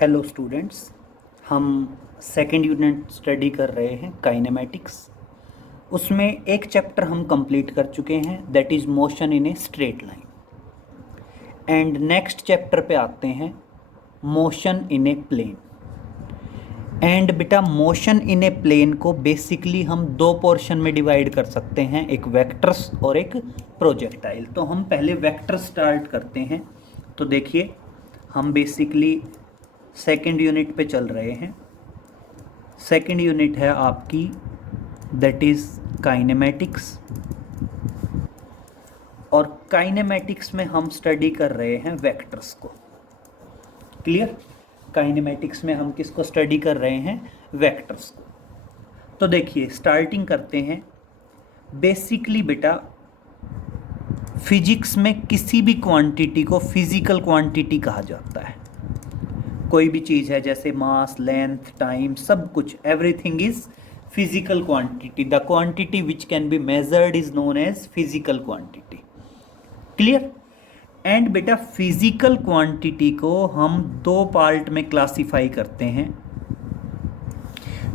Hello students. हम second unit study कर रहे हैं काइनेमेटिक्स। उसमें एक चैप्टर हम कंप्लीट कर चुके हैं, that is motion in a straight line. And next chapter पे आते हैं, motion in a plane. And बेटा, मोशन इन ए प्लेन को बेसिकली हम दो पोर्शन में डिवाइड कर सकते हैं, एक वेक्टर्स और एक प्रोजेक्टाइल। तो हम पहले वेक्टर स्टार्ट करते हैं। तो देखिए, हम बेसिकली सेकेंड यूनिट पे चल रहे हैं। सेकेंड यूनिट है आपकी, दैट इज़ काइनेमेटिक्स। और काइनेमेटिक्स में हम स्टडी कर रहे हैं वेक्टर्स को। क्लियर? काइनेमेटिक्स में हम किसको स्टडी कर रहे हैं? वेक्टर्स को। तो देखिए, स्टार्टिंग करते हैं। बेसिकली बेटा, फिजिक्स में किसी भी क्वांटिटी को फिजिकल क्वांटिटी कहा जाता है। कोई भी चीज़ है, जैसे मास, लेंथ, टाइम, सब कुछ, everything is physical quantity. The quantity which can be measured is known as physical quantity. Clear? And बेटा, फिजिकल क्वांटिटी को हम दो पार्ट में क्लासिफाई करते हैं,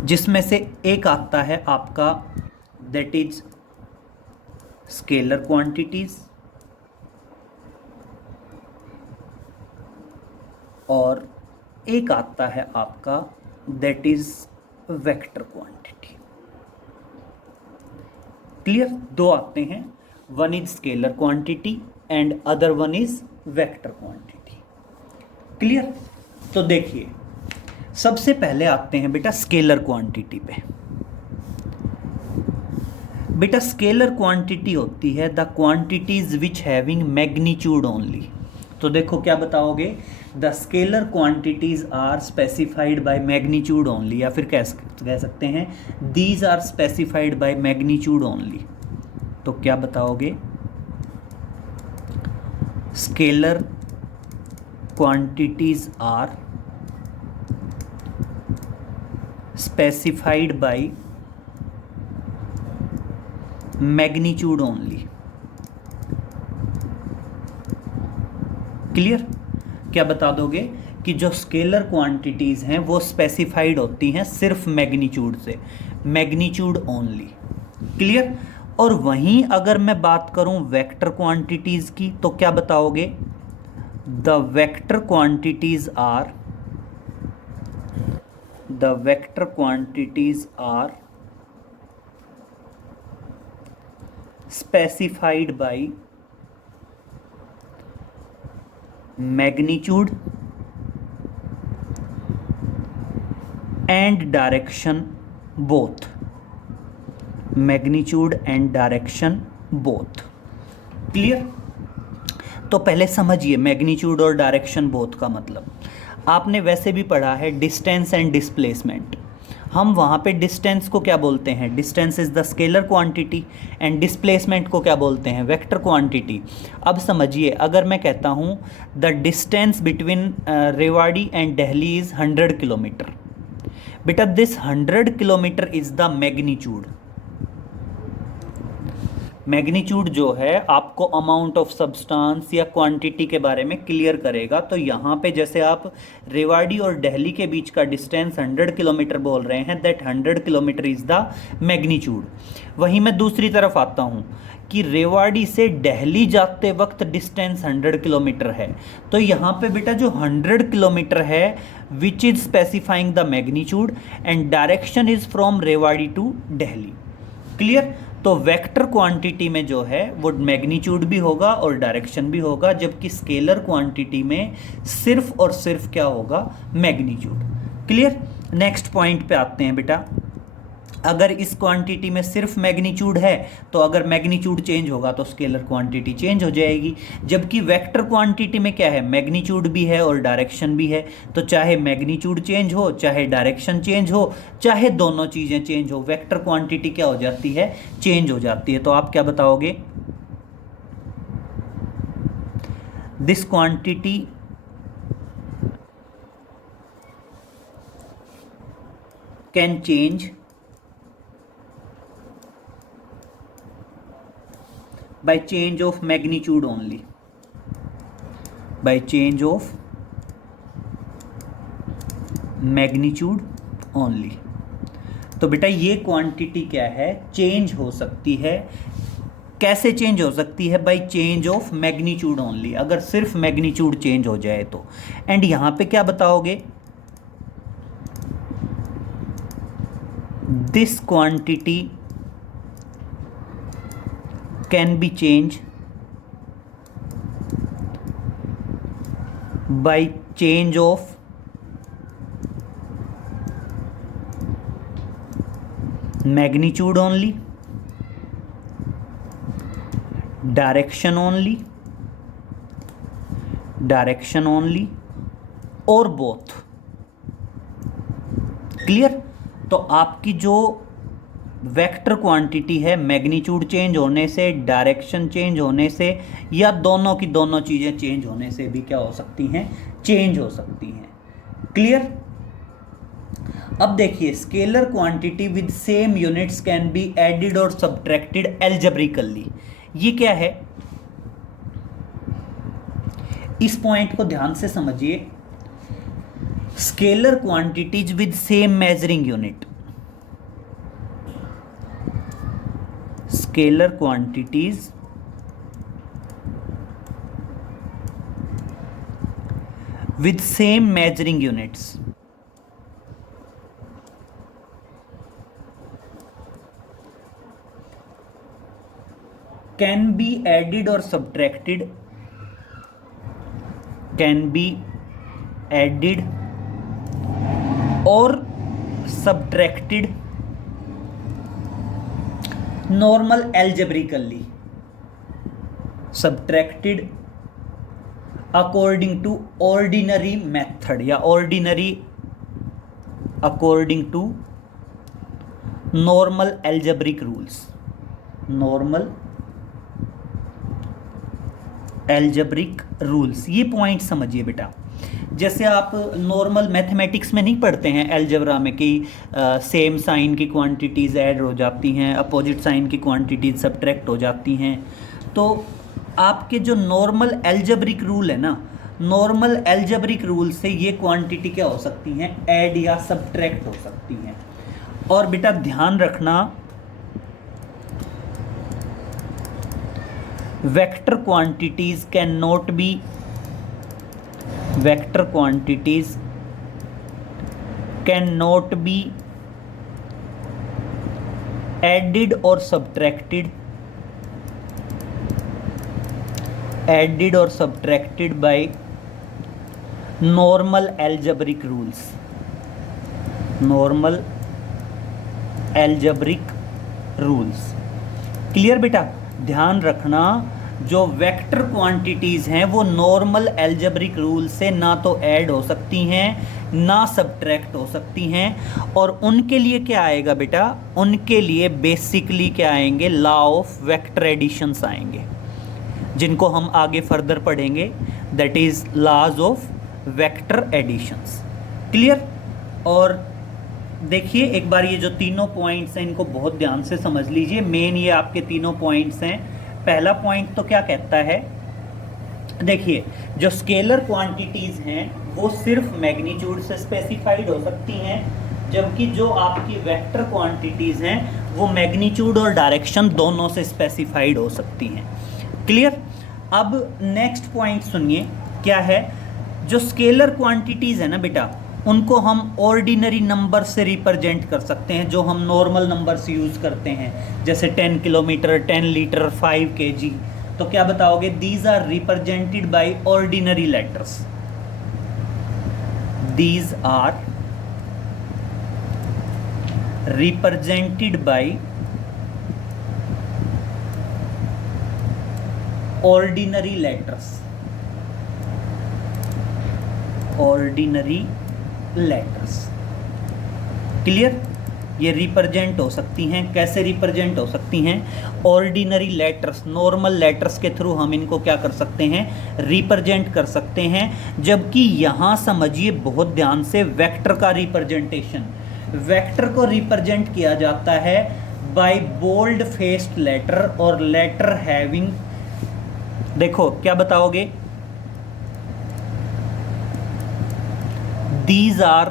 जिसमें से एक आता है आपका, दैट इज स्केलर क्वांटिटीज, और एक आता है आपका, that is vector quantity. Clear? दो आते हैं, one is scalar quantity and other one is vector quantity. Clear? तो देखिए, सबसे पहले आते हैं बेटा स्केलर क्वांटिटी पे। बेटा, स्केलर क्वांटिटी होती है the quantities which having magnitude only. तो देखो क्या बताओगे? The scalar quantities are specified by magnitude only, या फिर कह सकते हैं these are specified by magnitude only. तो क्या बताओगे? Scalar quantities are specified by magnitude only. Clear? क्या बता दोगे कि जो स्केलर क्वांटिटीज़ हैं वो स्पेसिफाइड होती हैं सिर्फ मैग्नीट्यूड से, मैग्नीट्यूड ओनली। क्लियर? और वहीं अगर मैं बात करूं वेक्टर क्वांटिटीज़ की, तो क्या बताओगे? The vector quantities are specified by magnitude and direction both. Magnitude and direction both. Clear? तो पहले समझिए मैग्नीट्यूड और डायरेक्शन बोथ का मतलब। आपने वैसे भी पढ़ा है डिस्टेंस एंड डिस्प्लेसमेंट। हम वहाँ पे डिस्टेंस को क्या बोलते हैं? Distance is the scalar quantity, and displacement को क्या बोलते हैं? Vector quantity. अब समझिए, अगर मैं कहता हूँ the distance between Rewari and Delhi is 100 kilometre, बेटा this 100 kilometre is the magnitude. Magnitude जो है आपको अमाउंट ऑफ सब्सटेंस या क्वांटिटी के बारे में क्लियर करेगा। तो यहाँ पे जैसे आप रेवाड़ी और दिल्ली के बीच का डिस्टेंस 100 किलोमीटर बोल रहे हैं, that 100 kilometre is the magnitude. वहीं मैं दूसरी तरफ आता हूँ कि रेवाड़ी से दिल्ली जाते वक्त डिस्टेंस 100 किलोमीटर है, तो यहाँ पे बेटा जो 100 किलोमीटर है which is specifying the magnitude, and direction is from Rewari to Delhi. Clear? तो वेक्टर क्वांटिटी में जो है वो मैग्नीट्यूड भी होगा और डायरेक्शन भी होगा, जबकि स्केलर क्वांटिटी में सिर्फ और सिर्फ क्या होगा? मैग्नीट्यूड। क्लियर? नेक्स्ट पॉइंट पे आते हैं बेटा। अगर इस क्वांटिटी में सिर्फ मैग्नीट्यूड है, तो अगर मैग्नीट्यूड चेंज होगा तो स्केलर क्वांटिटी चेंज हो जाएगी। जबकि वेक्टर क्वांटिटी में क्या है? मैग्नीट्यूड भी है और डायरेक्शन भी है। तो चाहे मैग्नीट्यूड चेंज हो, चाहे डायरेक्शन चेंज हो, चाहे दोनों चीज़ें चेंज हो, वेक्टर क्वांटिटी क्या हो जाती है? चेंज हो जाती है। तो आप क्या बताओगे? This quantity can change by change of magnitude only, by change of magnitude only. तो बेटा ये क्वांटिटी क्या है, चेंज हो सकती है। कैसे चेंज हो सकती है? By change of magnitude only, अगर सिर्फ मैग्नीट्यूड चेंज हो जाए तो। एंड यहां पे क्या बताओगे? This quantity can be change by change of magnitude only, direction only और बोथ। क्लियर? तो आपकी जो वेक्टर क्वांटिटी है, मैग्नीट्यूड चेंज होने से, डायरेक्शन चेंज होने से, या दोनों की दोनों चीजें चेंज होने से भी क्या हो सकती हैं? चेंज हो सकती हैं। क्लियर? अब देखिए, scalar quantity with same units can be added और सब्ट्रैक्टेड एल्जेब्रिकली। ये क्या है? इस पॉइंट को ध्यान से समझिए। Scalar quantities with same measuring unit, scalar quantities with same measuring units can be added or subtracted, can be added or subtracted normal algebraically, subtracted according to ordinary method या ordinary according to normal algebraic rules, normal algebraic rules. ये point समझिए बेटा। जैसे आप normal mathematics में नहीं पढ़ते हैं एल्जेब्रा में कि सेम साइन की क्वांटिटीज़ ऐड हो जाती हैं, अपोजिट साइन की क्वांटिटीज़ सब्ट्रैक्ट हो जाती हैं। तो आपके जो नॉर्मल एल्जेब्रिक रूल है ना, नॉर्मल एल्जेब्रिक रूल से ये क्वांटिटी क्या हो सकती हैं? ऐड या सब्ट्रैक्ट हो सकती हैं। और बेटा ध्यान रखना, vector quantities cannot be added or subtracted by normal algebraic rules, normal algebraic rules। Clear बेटा? ध्यान रखना, जो वेक्टर क्वांटिटीज़ हैं वो नॉर्मल एल्जेब्रिक रूल से ना तो ऐड हो सकती हैं ना सब्ट्रैक्ट हो सकती हैं। और उनके लिए क्या आएगा बेटा? उनके लिए बेसिकली क्या आएंगे? लॉ ऑफ वेक्टर एडिशंस आएंगे, जिनको हम आगे फर्दर पढ़ेंगे, that is laws of vector additions. Clear? और देखिए एक बार ये जो तीनों पॉइंट्स हैं इनको बहुत ध्यान से समझ लीजिए। मेन ये आपके तीनों पॉइंट्स हैं। पहला पॉइंट तो क्या कहता है? देखिए, जो स्केलर क्वांटिटीज़ हैं वो सिर्फ मैग्नीट्यूड से स्पेसिफाइड हो सकती हैं, जबकि जो आपकी वेक्टर क्वांटिटीज़ हैं वो मैग्नीट्यूड और डायरेक्शन दोनों से स्पेसिफाइड हो सकती हैं। क्लियर? अब नेक्स्ट पॉइंट सुनिए, क्या है? जो स्केलर क्वांटिटीज़ है ना बेटा, उनको हम ऑर्डिनरी नंबर से रिप्रेजेंट कर सकते हैं, जो हम नॉर्मल नंबर से यूज़ करते हैं, जैसे 10 किलोमीटर, 10 लीटर, 5 kg। तो क्या बताओगे? These are represented by ordinary letters, these are represented by ordinary letters, ordinary letters. Clear? ये रिप्रेजेंट हो सकती हैं। कैसे रिप्रेजेंट हो सकती हैं? ऑर्डिनरी लेटर्स, नॉर्मल लेटर्स के थ्रू हम इनको क्या कर सकते हैं? रिप्रेजेंट कर सकते हैं। जबकि यहाँ समझिए बहुत ध्यान से, वेक्टर का रिप्रेजेंटेशन, वेक्टर को रिप्रेजेंट किया जाता है बाय बोल्ड फेस्ड लेटर और लेटर हैविंग, देखो क्या बताओगे? These are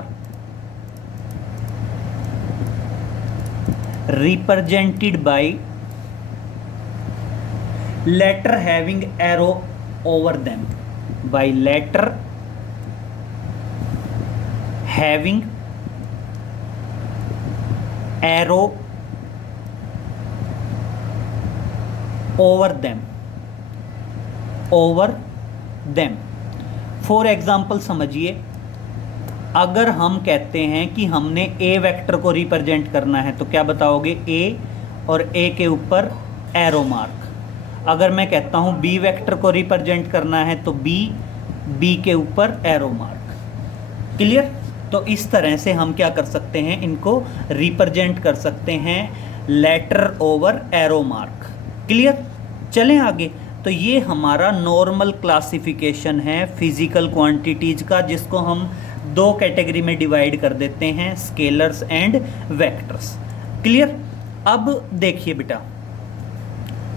represented by letter having arrow over them, by letter having arrow over them, over them। For example समझिए, अगर हम कहते हैं कि हमने ए वेक्टर को रिप्रेजेंट करना है तो क्या बताओगे, ए और ए के ऊपर एरो मार्क। अगर मैं कहता हूं बी वेक्टर को रिप्रेजेंट करना है तो बी, बी के ऊपर एरो मार्क। क्लियर? तो इस तरह से हम क्या कर सकते हैं, इनको रिप्रेजेंट कर सकते हैं letter over arrow mark. Clear? चलें आगे। तो ये हमारा नॉर्मल क्लासिफिकेशन है फिजिकल क्वांटिटीज का, जिसको हम दो कैटेगरी में डिवाइड कर देते हैं, स्केलर्स एंड वेक्टर्स। क्लियर? अब देखिए बेटा,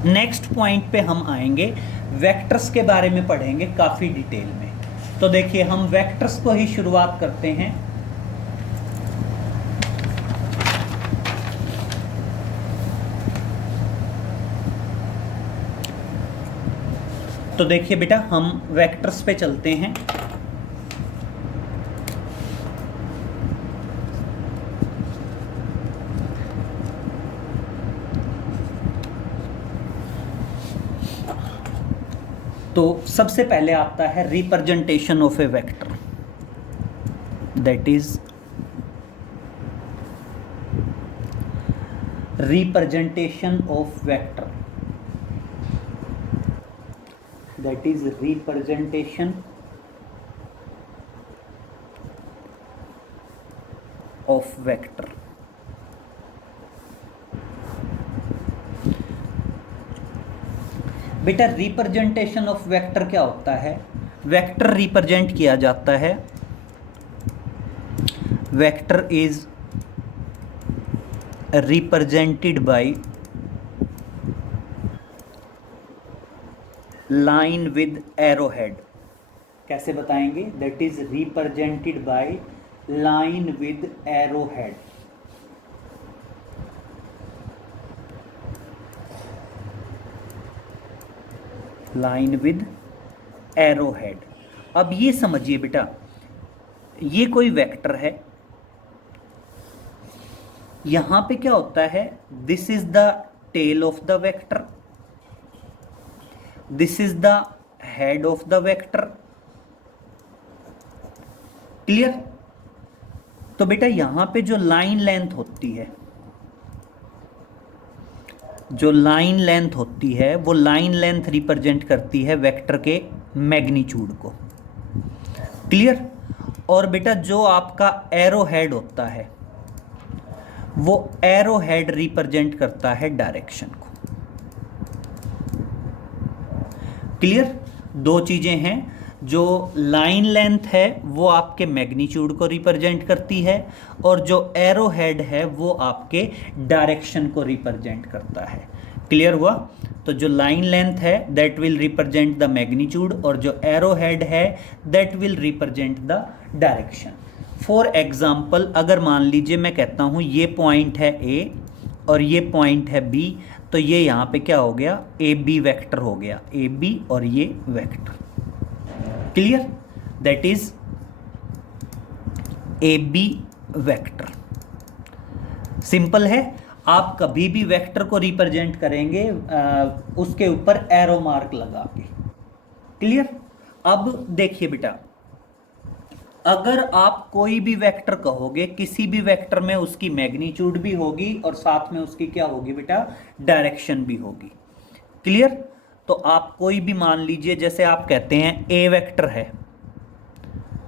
नेक्स्ट पॉइंट पे हम आएंगे, वेक्टर्स के बारे में पढ़ेंगे काफ़ी डिटेल में। तो देखिए हम वेक्टर्स को ही शुरुआत करते हैं। तो देखिए बेटा, हम वेक्टर्स पे चलते हैं। तो सबसे पहले आता है representation of A vector, that is representation of vector, that is representation of vector। बेटा रिप्रेजेंटेशन ऑफ वेक्टर क्या होता है? वेक्टर रिप्रेजेंट किया जाता है, vector is represented by line with arrow head. कैसे बताएंगे? That is represented by line with arrow head. Line with arrow head. अब ये समझिए बेटा, ये कोई वेक्टर है, यहां पे क्या होता है, this is the tail of the vector, this is the head of the vector. Clear? तो बेटा यहां पे जो लाइन लेंथ होती है, जो लाइन लेंथ होती है, वो लाइन लेंथ रिप्रेजेंट करती है वेक्टर के मैग्नीट्यूड को। क्लियर? और बेटा जो आपका एरो हेड होता है, वो एरो हेड रिप्रेजेंट करता है डायरेक्शन को। क्लियर? दो चीजें हैं, जो लाइन लेंथ है वो आपके मैग्नीट्यूड को रिप्रेजेंट करती है, और जो एरो हेड है वो आपके डायरेक्शन को रिप्रेजेंट करता है। क्लियर हुआ? तो जो लाइन लेंथ है that will represent the magnitude, और जो एरो हेड है that will represent the direction. For example, अगर मान लीजिए मैं कहता हूँ ये पॉइंट है ए और ये पॉइंट है बी, तो ये यहाँ पे क्या हो गया, ए बी वैक्टर हो गया, ए बी और ये vector. Clear? That is A B vector. Simple है। आप कभी भी वेक्टर को रिप्रेजेंट करेंगे उसके ऊपर एरो मार्क लगा के। क्लियर? अब देखिए बेटा, अगर आप कोई भी वेक्टर कहोगे, किसी भी वेक्टर में उसकी मैग्नीट्यूड भी होगी और साथ में उसकी क्या होगी बेटा, डायरेक्शन भी होगी। क्लियर? तो आप कोई भी मान लीजिए, जैसे आप कहते हैं ए वेक्टर है।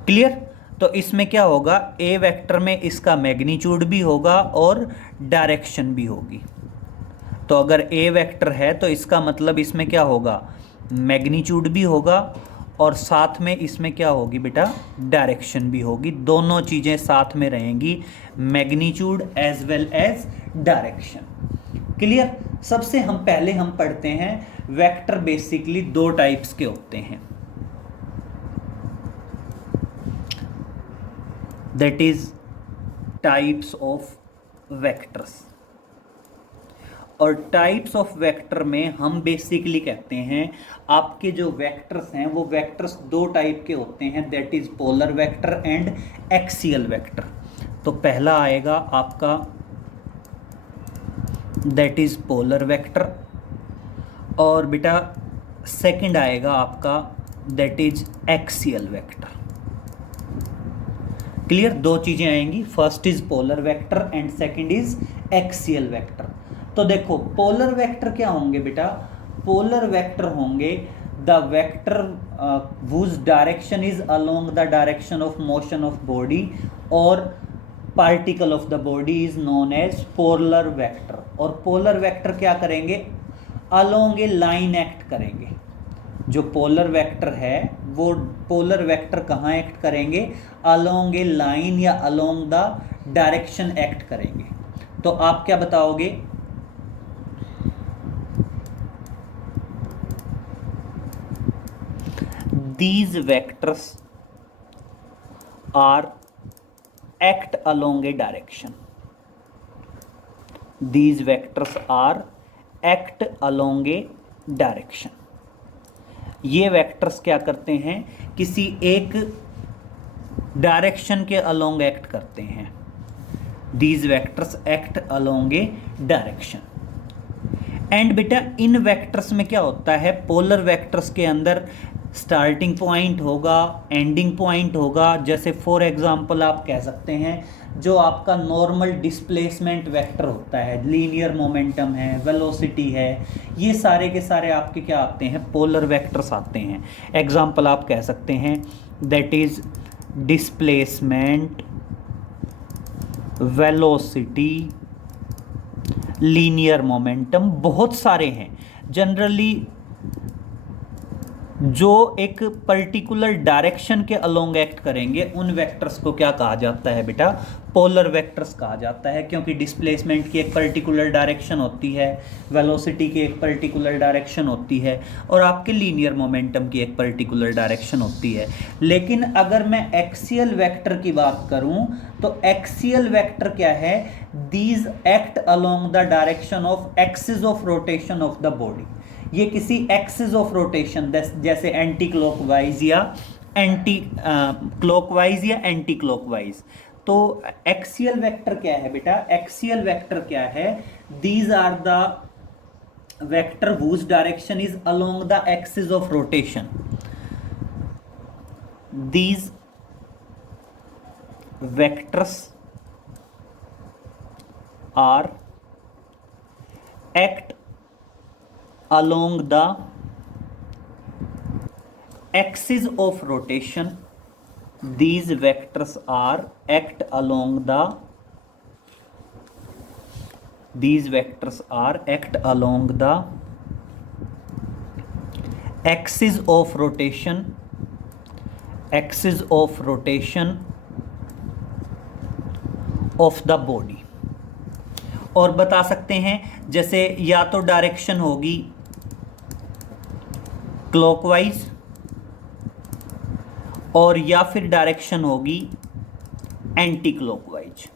क्लियर? तो इसमें क्या होगा, ए वेक्टर में इसका मैग्नीट्यूड भी होगा और डायरेक्शन भी होगी। तो अगर ए वेक्टर है तो इसका मतलब इसमें क्या होगा, मैग्नीट्यूड भी होगा और साथ में इसमें क्या होगी बेटा, डायरेक्शन भी होगी। दोनों चीज़ें साथ में रहेंगी, magnitude as well as direction. Clear? सबसे पहले हम पढ़ते हैं वेक्टर बेसिकली दो टाइप्स के होते हैं, that is types of vectors. और टाइप्स ऑफ वेक्टर में हम बेसिकली कहते हैं आपके जो वेक्टर्स हैं वो वेक्टर्स दो टाइप के होते हैं, that is polar vector and axial vector. तो पहला आएगा आपका दैट इज पोलर वेक्टर, और बेटा सेकंड आएगा आपका that is axial vector. Clear? दो चीजें आएंगी, first is polar vector and second is axial vector. तो देखो पोलर वेक्टर क्या होंगे बेटा, पोलर वेक्टर होंगे the vector whose direction is along the direction of motion of body और particle of the body is known as polar vector. और polar vector क्या करेंगे, अलोंग ए लाइन एक्ट करेंगे। जो पोलर वेक्टर है वो पोलर वेक्टर कहाँ एक्ट करेंगे, अलोंग ए लाइन या अलोंग द डायरेक्शन एक्ट करेंगे। तो आप क्या बताओगे, these vectors are act along a direction, these vectors are act along a direction। ये वेक्टर्स क्या करते हैं, किसी एक डायरेक्शन के अलोंग एक्ट करते हैं। these vectors act along a direction। And बेटा इन वेक्टर्स में क्या होता है, पोलर वेक्टर्स के अंदर स्टार्टिंग पॉइंट होगा, एंडिंग पॉइंट होगा। जैसे फॉर एग्जांपल आप कह सकते हैं जो आपका नॉर्मल डिस्प्लेसमेंट वेक्टर होता है, लीनियर मोमेंटम है, वेलोसिटी है, ये सारे के सारे आपके क्या आते हैं, पोलर वेक्टर्स आते हैं। एग्जांपल आप कह सकते हैं that is displacement, velocity, linear momentum, बहुत सारे हैं। जनरली जो एक पर्टिकुलर डायरेक्शन के अलोंग एक्ट करेंगे उन वेक्टर्स को क्या कहा जाता है बेटा, पोलर वेक्टर्स कहा जाता है। क्योंकि डिस्प्लेसमेंट की एक पर्टिकुलर डायरेक्शन होती है, वेलोसिटी की एक पर्टिकुलर डायरेक्शन होती है, और आपके लीनियर मोमेंटम की एक पर्टिकुलर डायरेक्शन होती है। लेकिन अगर मैं एक्सियल वेक्टर की बात करूं तो एक्सियल वेक्टर क्या है, these act along the direction of axis of rotation of the body. ये किसी एक्सिस ऑफ रोटेशन जैसे एंटी क्लॉकवाइज या क्लॉकवाइज या एंटी क्लॉकवाइज। तो एक्सियल वेक्टर क्या है बेटा, एक्सियल वेक्टर क्या है, these are the vector whose direction is along the axis of rotation. These vectors are act along the axis of rotation, these vectors are act along the axis of rotation of the body। और बता सकते हैं जैसे या तो direction होगी clockwise और या फिर डायरेक्शन होगी एंटी क्लॉकवाइज।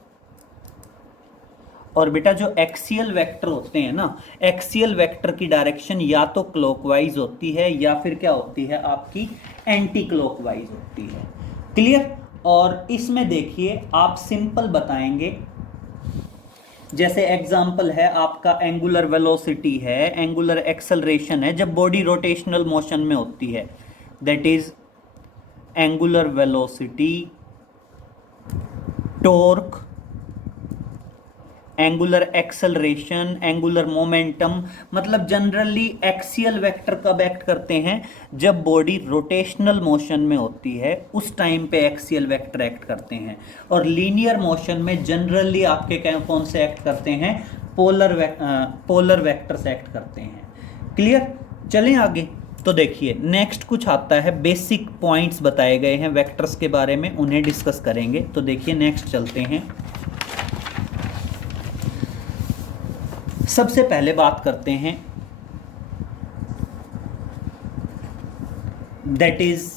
और बेटा जो एक्सियल वेक्टर होते हैं ना, एक्सियल वेक्टर की डायरेक्शन या तो क्लॉकवाइज होती है या फिर क्या होती है आपकी एंटी क्लॉकवाइज होती है। क्लियर? और इसमें देखिए आप सिंपल बताएंगे, जैसे एग्जाम्पल है आपका एंगुलर वेलोसिटी है, एंगुलर एक्सेलरेशन है जब बॉडी रोटेशनल मोशन में होती है, that is angular velocity, torque, angular acceleration, angular momentum. मतलब जनरली एक्सियल वेक्टर कब एक्ट करते हैं, जब बॉडी रोटेशनल मोशन में होती है उस टाइम पे एक्सियल वेक्टर एक्ट करते हैं। और लीनियर मोशन में जनरली आपके कौन से एक्ट करते हैं, पोलर वेक्टर्स एक्ट करते हैं। क्लियर? चलें आगे। तो देखिए नेक्स्ट कुछ आता है, बेसिक पॉइंट्स बताए गए हैं वेक्टर्स के बारे में, उन्हें डिस्कस करेंगे। तो देखिए नेक्स्ट चलते हैं। सबसे पहले बात करते हैं दैट इज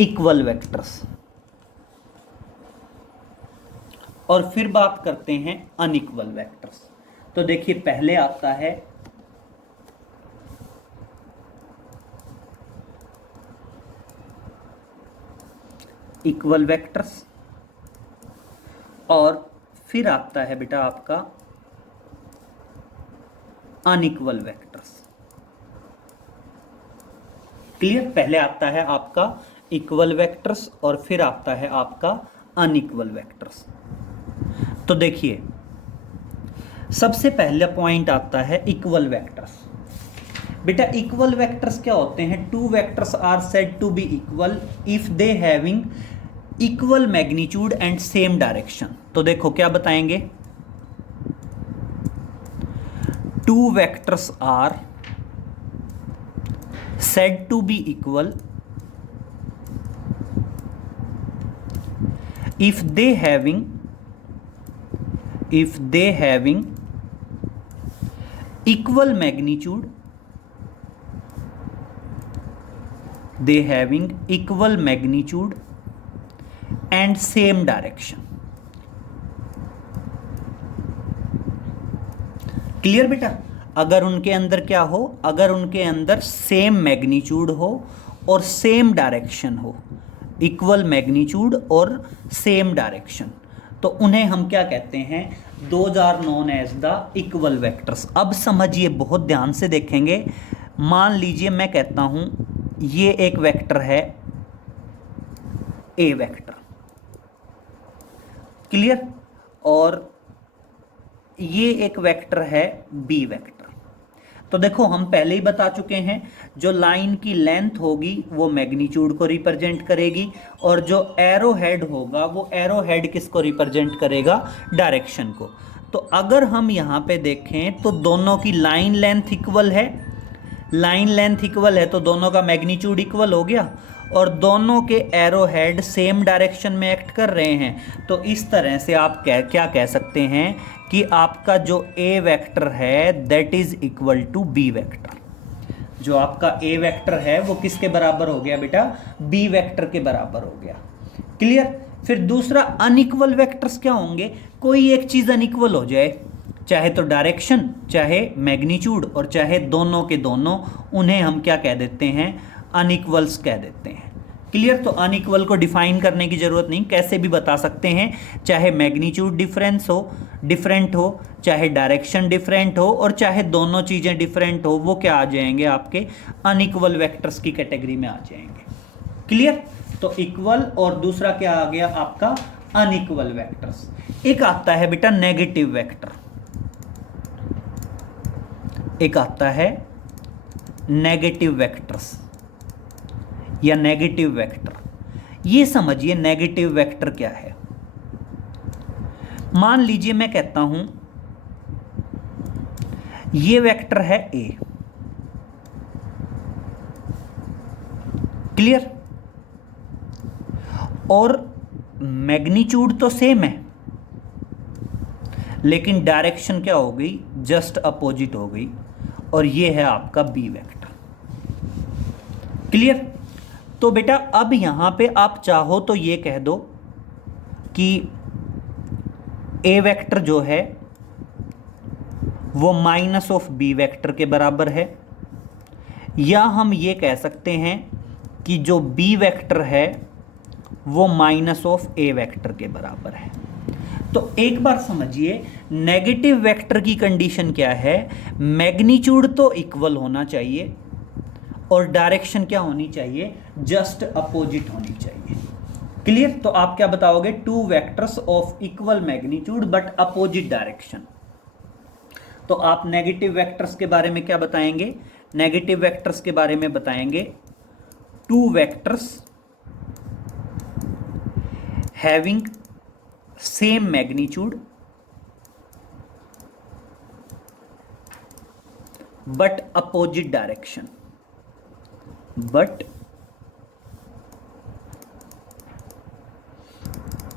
इक्वल वेक्टर्स, और फिर बात करते हैं अनइक्वल वेक्टर्स। तो देखिए पहले आता है इक्वल वेक्टर्स और फिर आता है बेटा आपका अनइक्वल वेक्टर्स। क्लियर? पहले आता है आपका इक्वल वेक्टर्स और फिर आता है आपका अनइक्वल वेक्टर्स। तो देखिए सबसे पहला पॉइंट आता है इक्वल वेक्टर्स। बेटा इक्वल वेक्टर्स क्या होते हैं? Two vectors are said to be equal if they having equal magnitude and same direction. तो देखो क्या बताएंगे, two vectors are said to be equal if they having equal magnitude, they having equal magnitude and same direction। Clear बेटा? अगर उनके अंदर क्या हो, अगर उनके अंदर सेम मैग्नीट्यूड हो और सेम डायरेक्शन हो, इक्वल मैग्नीट्यूड और सेम डायरेक्शन, तो उन्हें हम क्या कहते हैं? Those are known as the equal vectors. अब समझिए, बहुत ध्यान से देखेंगे। मान लीजिए मैं कहता हूं ये एक वेक्टर है ए वेक्टर, क्लियर, और ये एक वेक्टर है बी वेक्टर। तो देखो हम पहले ही बता चुके हैं, जो लाइन की लेंथ होगी वो मैग्नीट्यूड को रिप्रेजेंट करेगी और जो एरो हेड होगा वो एरो हेड किसको रिप्रेजेंट करेगा? डायरेक्शन को। तो अगर हम यहाँ पे देखें तो दोनों की लाइन लेंथ इक्वल है, लाइन लेंथ इक्वल है तो दोनों का मैग्नीट्यूड इक्वल हो गया और दोनों के एरो हेड सेम डायरेक्शन में एक्ट कर रहे हैं। तो इस तरह से आप क्या कह सकते हैं कि आपका जो ए वेक्टर है that is equal to B vector. जो आपका ए वेक्टर है वो किसके बराबर हो गया बेटा? बी वेक्टर के बराबर हो गया। क्लियर? फिर दूसरा अनइक्वल वेक्टर्स क्या होंगे? कोई एक चीज अनइक्वल हो जाए, चाहे तो डायरेक्शन, चाहे मैग्नीट्यूड और चाहे दोनों के दोनों, उन्हें हम क्या कह देते हैं? अनइक्वल्स कह देते हैं। क्लियर? तो अनइक्वल को डिफाइन करने की जरूरत नहीं, कैसे भी बता सकते हैं, चाहे मैग्नीट्यूड डिफरेंट हो, चाहे डायरेक्शन डिफरेंट हो और चाहे दोनों चीजें डिफरेंट हो, वो क्या आ जाएंगे? आपके अनइक्वल वेक्टर्स की कैटेगरी में आ जाएंगे। क्लियर? तो इक्वल और दूसरा क्या आ गया आपका? Unequal vectors. एक आता है बेटा नेगेटिव वेक्टर, एक आता है नेगेटिव वेक्टर्स या नेगेटिव वेक्टर। ये समझिए नेगेटिव वेक्टर क्या है। मान लीजिए मैं कहता हूं ये वेक्टर है ए, क्लियर, और मैग्नीट्यूड तो सेम है लेकिन डायरेक्शन क्या हो गई? जस्ट अपोजिट हो गई, और ये है आपका बी वेक्टर। क्लियर? तो बेटा अब यहां पे आप चाहो तो ये कह दो कि ए वेक्टर जो है वो माइनस ऑफ बी वेक्टर के बराबर है, या हम ये कह सकते हैं कि जो बी वेक्टर है वो माइनस ऑफ ए वेक्टर के बराबर है। तो एक बार समझिए, नेगेटिव वेक्टर की कंडीशन क्या है? मैग्नीट्यूड तो इक्वल होना चाहिए और डायरेक्शन क्या होनी चाहिए? जस्ट अपोजिट होनी चाहिए। क्लियर? तो आप क्या बताओगे? Two vectors of equal magnitude but opposite direction. तो आप नेगेटिव वेक्टर्स के बारे में क्या बताएंगे? नेगेटिव वेक्टर्स के बारे में बताएंगे two vectors having same magnitude but opposite direction, but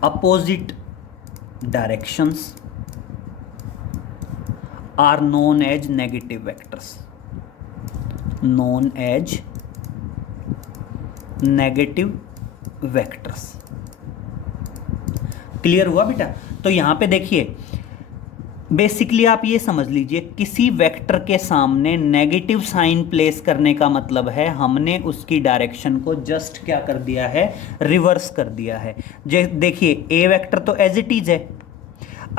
opposite directions are known as negative vectors, known as negative vectors। Clear हुआ बेटा? तो यहां पे देखिए बेसिकली आप ये समझ लीजिए, किसी वेक्टर के सामने नेगेटिव साइन प्लेस करने का मतलब है हमने उसकी डायरेक्शन को जस्ट क्या कर दिया है, रिवर्स कर दिया है। देखिए ए वेक्टर तो एज इट इज है,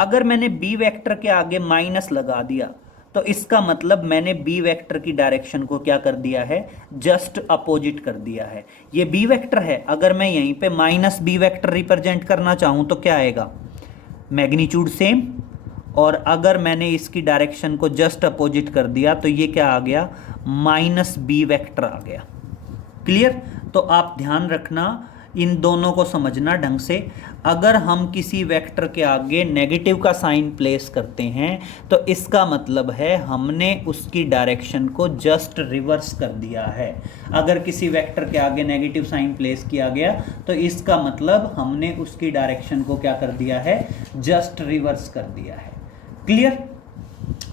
अगर मैंने बी वेक्टर के आगे माइनस लगा दिया तो इसका मतलब मैंने बी वेक्टर की डायरेक्शन को क्या कर दिया है, जस्ट अपोजिट कर दिया है। ये बी वेक्टर है, अगर मैं यहीं पे माइनस बी वेक्टर रिप्रेजेंट करना चाहूं तो क्या आएगा, मैग्नीट्यूड सेम, और अगर मैंने इसकी डायरेक्शन को जस्ट अपोजिट कर दिया तो ये क्या आ गया, माइनस बी वेक्टर आ गया। क्लियर? तो आप ध्यान रखना, इन दोनों को समझना ढंग से। अगर हम किसी वेक्टर के आगे नेगेटिव का साइन प्लेस करते हैं तो इसका मतलब है हमने उसकी डायरेक्शन को जस्ट रिवर्स कर दिया है। अगर किसी वेक्टर के आगे नेगेटिव साइन प्लेस किया गया तो इसका मतलब हमने उसकी डायरेक्शन को क्या कर दिया है, जस्ट रिवर्स कर दिया है। क्लियर?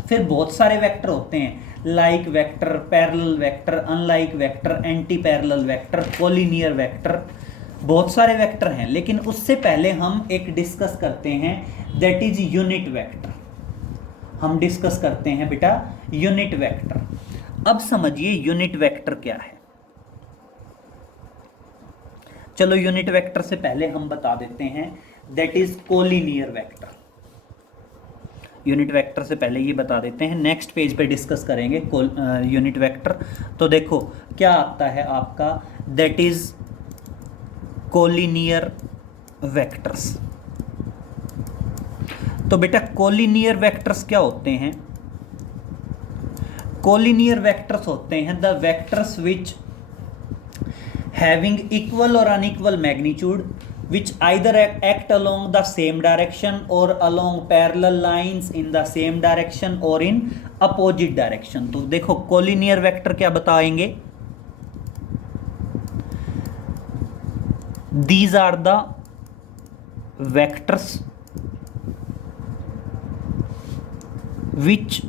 फिर बहुत सारे वेक्टर होते हैं, like vector, parallel vector, unlike vector, anti parallel vector, collinear vector, बहुत सारे वेक्टर हैं। लेकिन उससे पहले हम एक डिस्कस करते हैं, दैट इज यूनिट वेक्टर। हम डिस्कस करते हैं बेटा यूनिट वेक्टर। अब समझिए यूनिट वेक्टर क्या है। चलो यूनिट वेक्टर से पहले हम बता देते हैं that is collinear vector. Unit vector से पहले ये बता देते हैं, नेक्स्ट पेज पे डिस्कस करेंगे यूनिट वेक्टर। तो देखो क्या आता है आपका, दैट इज कोलिनियर वेक्टर्स। तो बेटा कोलिनियर वेक्टर्स क्या होते हैं, कोलिनियर वेक्टर्स होते हैं the vectors which having equal और unequal magnitude which either act along the same direction or along parallel lines in the same direction or in opposite direction। तो देखो कोलिनियर वेक्टर क्या बताएंगे, these are the vectors which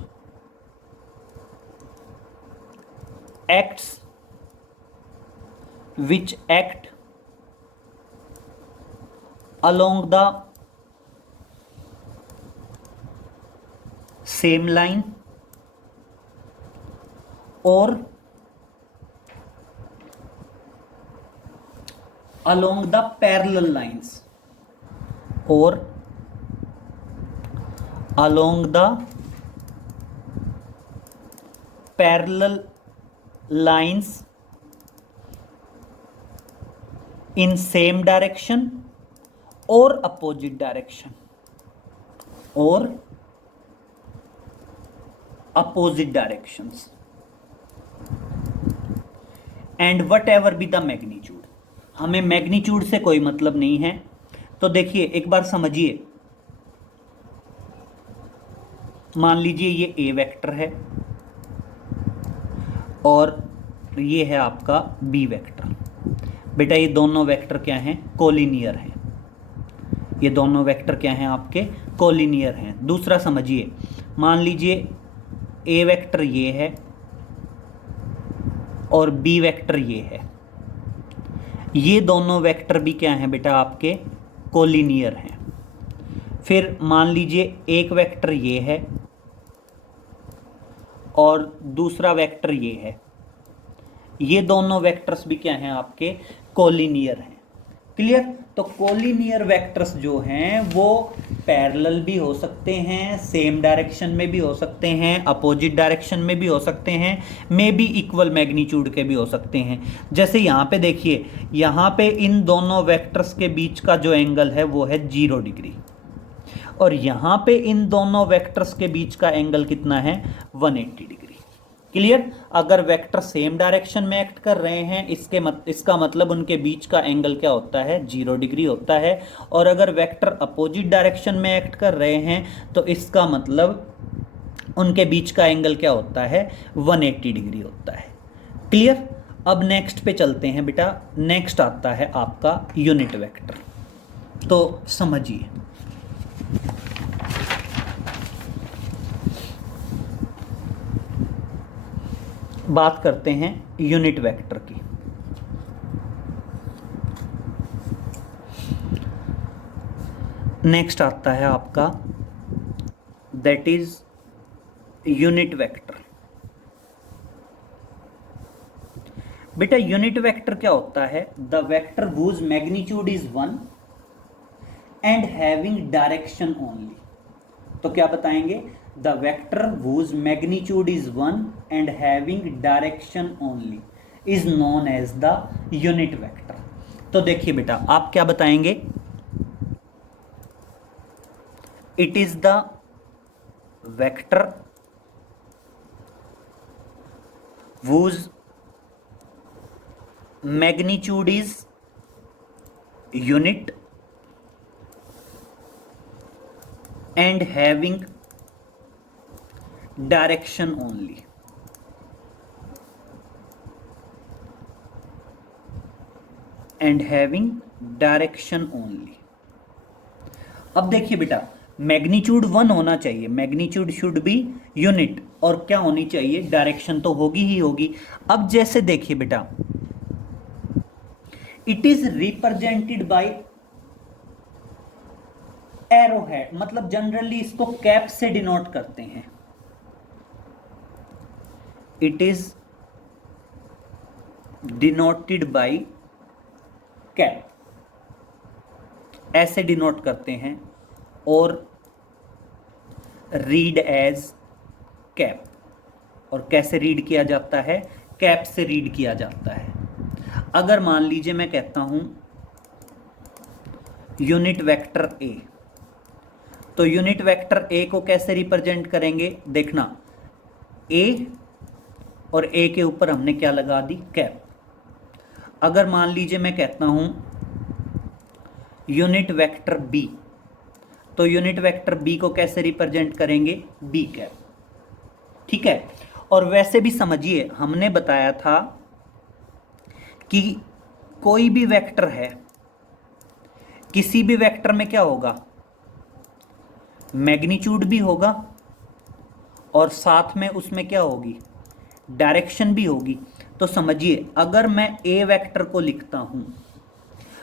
act along the same line or along the parallel lines or along the parallel lines in same direction or opposite direction or opposite directions and whatever be the magnitude। हमें magnitude से कोई मतलब नहीं है। तो देखिए एक बार समझिए, मान लीजिए ये ए वेक्टर है और ये है आपका बी वेक्टर। बेटा ये दोनों वेक्टर क्या हैं, कोलिनियर हैं। ये दोनों वेक्टर क्या हैं आपके, कोलिनियर हैं। दूसरा समझिए, मान लीजिए ए वेक्टर ये है और बी वेक्टर ये है, ये दोनों वेक्टर भी क्या हैं बेटा आपके, कोलिनियर हैं। फिर मान लीजिए एक वेक्टर ये है और दूसरा वेक्टर ये है, ये दोनों वेक्टर्स भी क्या हैं आपके, कोलिनियर हैं। क्लियर? तो कोलिनियर वेक्टर्स जो हैं वो पैरेलल भी हो सकते हैं, सेम डायरेक्शन में भी हो सकते हैं, अपोजिट डायरेक्शन में भी हो सकते हैं, मे बी इक्वल मैग्नीट्यूड के भी हो सकते हैं। जैसे यहाँ पे देखिए, यहाँ पे इन दोनों वेक्टर्स के बीच का जो एंगल है वो है 0 डिग्री, और यहाँ पे इन दोनों वेक्टर्स के बीच का एंगल कितना है, 180 डिग्री। क्लियर? अगर वेक्टर सेम डायरेक्शन में एक्ट कर रहे हैं इसका मतलब उनके बीच का एंगल क्या होता है, 0 डिग्री होता है। और अगर वेक्टर अपोजिट डायरेक्शन में एक्ट कर रहे हैं तो इसका मतलब उनके बीच का एंगल क्या होता है, 180 डिग्री होता है। क्लियर? अब नेक्स्ट पे चलते हैं बेटा। नेक्स्ट आता है आपका यूनिट वेक्टर। तो समझिए, बात करते हैं यूनिट वेक्टर की। नेक्स्ट आता है आपका दैट इज यूनिट वेक्टर। बेटा यूनिट वेक्टर क्या होता है? The vector whose magnitude is 1 and having direction only. तो क्या बताएंगे? The vector whose magnitude is 1 and having direction only is known as the unit vector. तो देखिए बेटा आप क्या बताएंगे? It is the vector whose magnitude is unit and having direction only। and having direction only। अब देखिए बेटा magnitude 1 होना चाहिए, मैग्नीट्यूड शुड बी यूनिट, और क्या होनी चाहिए? डायरेक्शन तो होगी ही होगी। अब जैसे देखिए बेटा it is represented by arrow head, मतलब जनरली इसको कैप से डिनोट करते हैं। It is denoted by cap, ऐसे डिनोट करते हैं, और रीड एज कैप। और कैसे रीड किया जाता है? कैप से रीड किया जाता है। अगर मान लीजिए मैं कहता हूं यूनिट वेक्टर ए, तो यूनिट वेक्टर ए को कैसे रिप्रेजेंट करेंगे? देखना, ए और ए के ऊपर हमने क्या लगा दी? कैप। अगर मान लीजिए मैं कहता हूं यूनिट वेक्टर बी, तो यूनिट वेक्टर बी को कैसे रिप्रेजेंट करेंगे? B cap. ठीक है। और वैसे भी समझिए हमने बताया था कि कोई भी वेक्टर है, किसी भी वेक्टर में क्या होगा? मैग्नीट्यूड भी होगा और साथ में उसमें क्या होगी? डायरेक्शन भी होगी। तो समझिए अगर मैं ए वेक्टर को लिखता हूं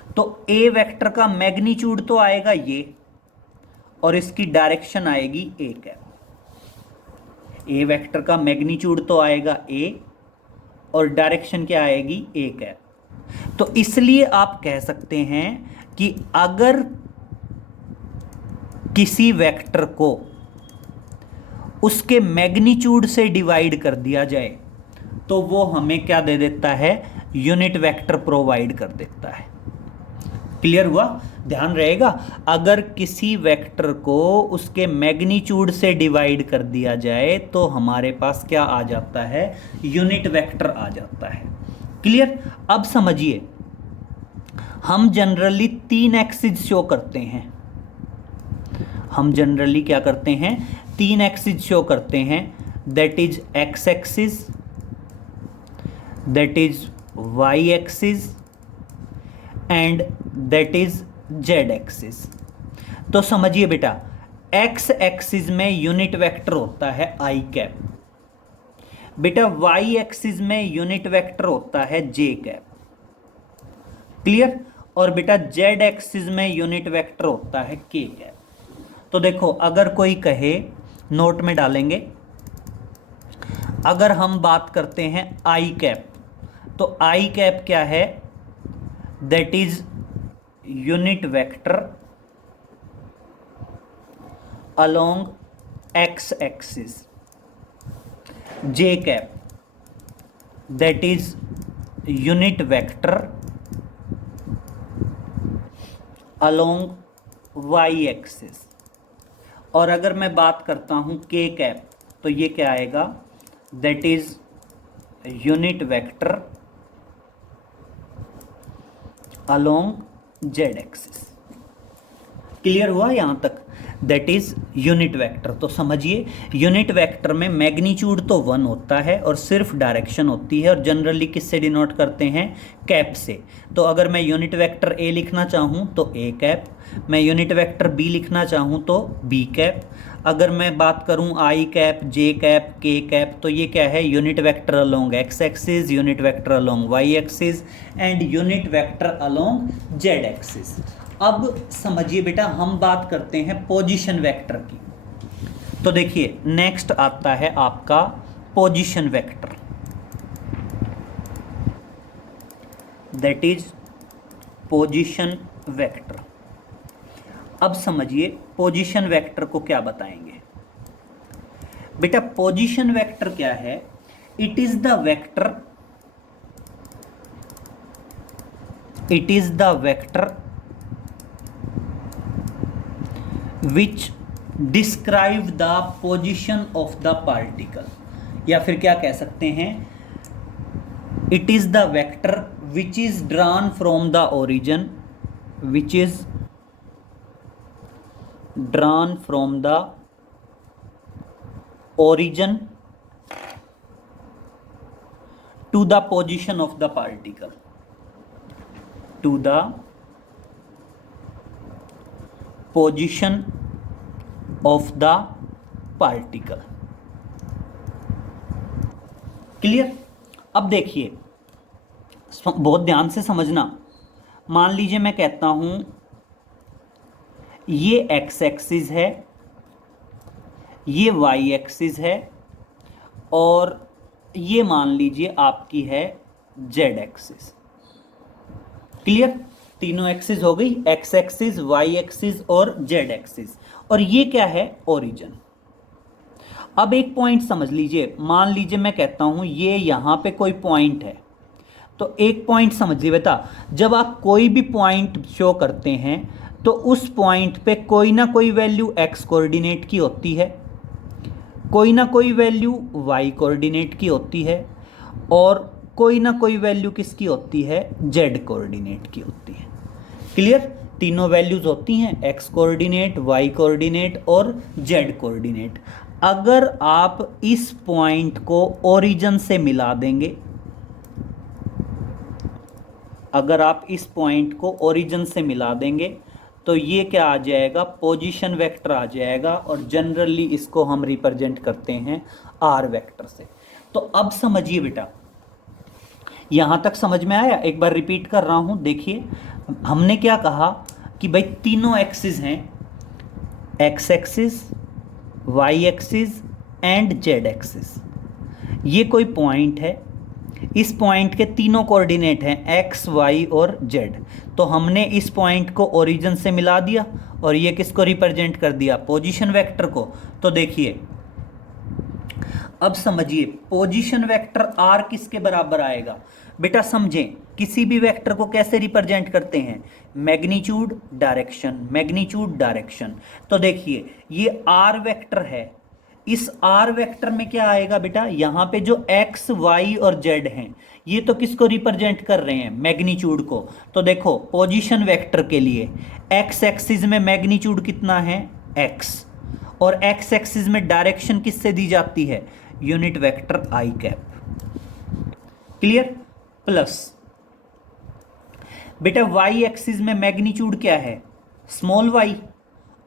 तो ए वेक्टर का मैग्नीट्यूड तो आएगा ये, और इसकी डायरेक्शन आएगी ए कैप। ए वेक्टर का मैग्नीट्यूड तो आएगा ए, और डायरेक्शन क्या आएगी? A cap. तो इसलिए आप कह सकते हैं कि अगर किसी वेक्टर को उसके मैग्नीट्यूड से डिवाइड कर दिया जाए तो वो हमें क्या दे देता है? यूनिट वेक्टर प्रोवाइड कर देता है। क्लियर हुआ? ध्यान रहेगा, अगर किसी वेक्टर को उसके मैग्नीट्यूड से डिवाइड कर दिया जाए तो हमारे पास क्या आ जाता है? यूनिट वेक्टर आ जाता है। क्लियर? अब समझिए हम जनरली 3 एक्सिस शो करते हैं। हम जनरली क्या करते हैं? 3 एक्सिस शो करते हैं। That is X axis, that is Y axis, and that is Z axis. तो समझिए बेटा एक्स एक्सिस में यूनिट वेक्टर होता है आई कैप, बेटा वाई एक्सिस में यूनिट वेक्टर होता है जे कैप। क्लियर? और बेटा जेड एक्सिस में यूनिट वेक्टर होता है के कैप। तो देखो अगर कोई कहे, नोट में डालेंगे, अगर हम बात करते हैं आई कैप, तो आई कैप क्या है? That is unit vector along X axis. J cap that is unit vector along Y axis. और अगर मैं बात करता हूं के कैप, तो ये क्या आएगा? That is unit vector along Z axis. Clear हुआ यहां तक? That is unit vector. तो समझिए यूनिट वेक्टर में मैग्नीट्यूड तो 1 होता है और सिर्फ डायरेक्शन होती है, और जनरली किससे डिनोट करते हैं? कैप से। तो अगर मैं यूनिट वेक्टर ए लिखना चाहूँ तो ए कैप, मैं यूनिट वेक्टर बी लिखना चाहूँ तो बी कैप। अगर मैं बात करूँ I cap, J cap, K cap, तो ये क्या है? Unit vector along X axis, unit vector along Y axis, and unit vector along Z axis. अब समझिए बेटा हम बात करते हैं पोजीशन वेक्टर की। तो देखिए नेक्स्ट आता है आपका position vector, that is position vector. अब समझिए पोजीशन वेक्टर को क्या बताएंगे बेटा। पोजीशन वेक्टर क्या है? It is the vector, it is the vector which describe the position of the particle, या फिर क्या कह सकते हैं, it is the vector which is drawn from the origin, which is drawn from the origin to the position of the particle, to the position of the particle। Clear? अब देखिए बहुत ध्यान से समझना। मान लीजिए मैं कहता हूं ये एक्स एक्सिस है, ये वाई एक्सिस है, और ये मान लीजिए आपकी है जेड एक्सिस। क्लियर? तीनों एक्सिस हो गई, एक्स एक्सिस, वाई एक्सिस और जेड एक्सिस, और ये क्या है? ओरिजिन। अब एक पॉइंट समझ लीजिए, मान लीजिए मैं कहता हूं ये यहां पे कोई पॉइंट है, तो एक पॉइंट समझिए बेटा, जब आप कोई भी पॉइंट शो करते हैं तो उस पॉइंट पे कोई ना कोई वैल्यू एक्स कोऑर्डिनेट की होती है, कोई ना कोई वैल्यू वाई कोऑर्डिनेट की होती है, और कोई ना कोई वैल्यू किसकी होती है? जेड कोऑर्डिनेट की होती है। क्लियर? तीनों वैल्यूज होती हैं, एक्स कोऑर्डिनेट, वाई कोऑर्डिनेट और जेड कोऑर्डिनेट। अगर आप इस पॉइंट को ओरिजिन से मिला देंगे, अगर आप इस पॉइंट को ओरिजिन से मिला देंगे तो ये क्या आ जाएगा? पोजीशन वेक्टर आ जाएगा, और जनरली इसको हम रिप्रेजेंट करते हैं आर वेक्टर से। तो अब समझिए बेटा, यहां तक समझ में आया? एक बार रिपीट कर रहा हूं। देखिए हमने क्या कहा कि भाई तीनों एक्सिस हैं, X axis, Y axis and Z axis. ये कोई पॉइंट है, इस पॉइंट के तीनों कोऑर्डिनेट हैं एक्स, वाई और जेड। तो हमने इस पॉइंट को ओरिजिन से मिला दिया, और ये किसको रिप्रेजेंट कर दिया? पोजीशन वेक्टर को। तो देखिए अब समझिए पोजीशन वेक्टर आर किसके बराबर आएगा बेटा? समझें, किसी भी वेक्टर को कैसे रिप्रेजेंट करते हैं? Magnitude direction, magnitude direction. तो देखिए ये आर वेक्टर है, इस आर वेक्टर में क्या आएगा बेटा? यहां पे जो एक्स, वाई और जेड हैं, ये तो किसको रिप्रेजेंट कर रहे हैं? मैग्नीट्यूड को। तो देखो पोजीशन वेक्टर के लिए एक्स एक्सिस में मैग्नीट्यूड कितना है? एक्स, और एक्स एक्सिस में डायरेक्शन किससे दी जाती है? यूनिट वेक्टर आई कैप। क्लियर? प्लस बेटा वाई एक्सिस में मैग्नीट्यूड क्या है? स्मॉल वाई,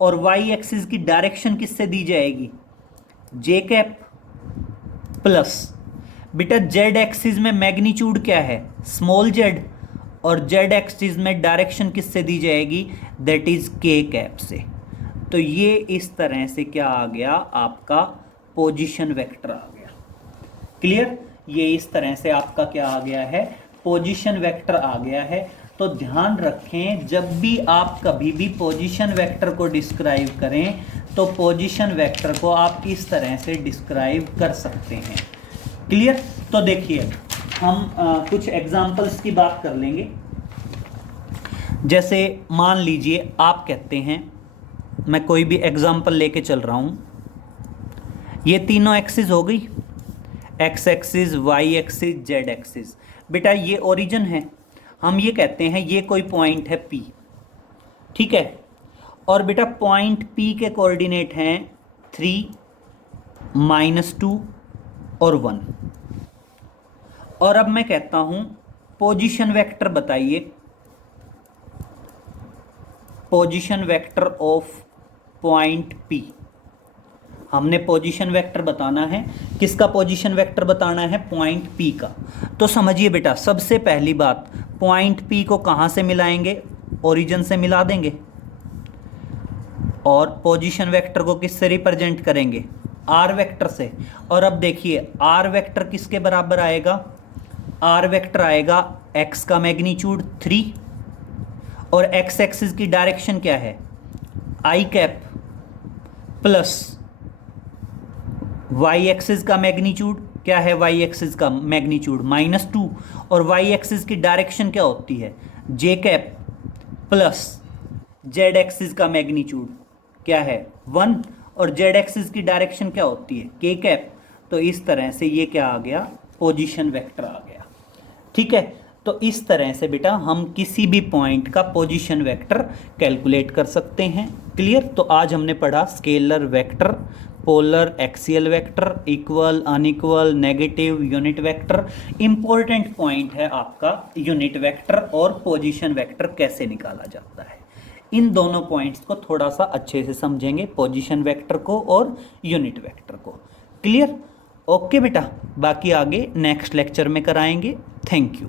और वाई एक्सिस की डायरेक्शन किससे दी जाएगी? जे कैप। प्लस बेटा जेड एक्सिस में मैग्नीट्यूड क्या है? स्मॉल जेड, और जेड एक्सिस में डायरेक्शन किससे दी जाएगी? दैट इज के कैप से। तो ये इस तरह से क्या आ गया? आपका पोजीशन वेक्टर आ गया। क्लियर? ये इस तरह से आपका क्या आ गया है? पोजीशन वेक्टर आ गया है। तो ध्यान रखें, जब भी आप कभी भी पोजीशन वेक्टर को डिस्क्राइब करें तो पोजीशन वेक्टर को आप इस तरह से डिस्क्राइब कर सकते हैं। क्लियर? तो देखिए हम कुछ एग्जांपल्स की बात कर लेंगे। जैसे मान लीजिए आप कहते हैं, मैं कोई भी एग्जांपल लेके चल रहा हूं, ये तीनों एक्सिस हो गई, X axis, Y axis, Z axis. बेटा ये ओरिजिन है, हम ये कहते हैं ये कोई पॉइंट है P, ठीक है। और बेटा पॉइंट P के कोऑर्डिनेट हैं 3, -2 और 1। और अब मैं कहता हूं पोजीशन वेक्टर बताइए, position vector of point P। हमने पोजीशन वेक्टर बताना है, किसका पोजीशन वेक्टर बताना है? पॉइंट P का। तो समझिए बेटा, सबसे पहली बात, पॉइंट P को कहां से मिलाएंगे? ओरिजिन से मिला देंगे। और पोजीशन वेक्टर को किससे रिप्रेजेंट करेंगे, आर वेक्टर से। और अब देखिए आर वेक्टर किसके बराबर आएगा, आर वेक्टर आएगा एक्स का मैग्नीट्यूड 3 और एक्स एक्सिस की डायरेक्शन क्या है I cap plus Y axis का मैग्नीट्यूड क्या है, वाई एक्सिस का मैग्नीट्यूड -2 और वाई एक्सिस की डायरेक्शन क्या होती है J cap plus Z axis का मैग्नीट्यूड क्या है 1 और जेड एक्सिस की डायरेक्शन क्या होती है के कैप। तो इस तरह से ये क्या आ गया, पोजीशन वेक्टर आ गया। ठीक है, तो इस तरह से बेटा हम किसी भी पॉइंट का पोजीशन वेक्टर कैलकुलेट कर सकते हैं। क्लियर। तो आज हमने पढ़ा scalar vector, polar axial vector, equal unequal negative unit vector. Important point है आपका यूनिट वेक्टर और पोजीशन वेक्टर कैसे निकाला जाता है। इन दोनों पॉइंट्स को थोड़ा सा अच्छे से समझेंगे, पोजीशन वेक्टर को और यूनिट वेक्टर को। क्लियर। ओके बेटा, बाकी आगे नेक्स्ट लेक्चर में कराएंगे। Thank you.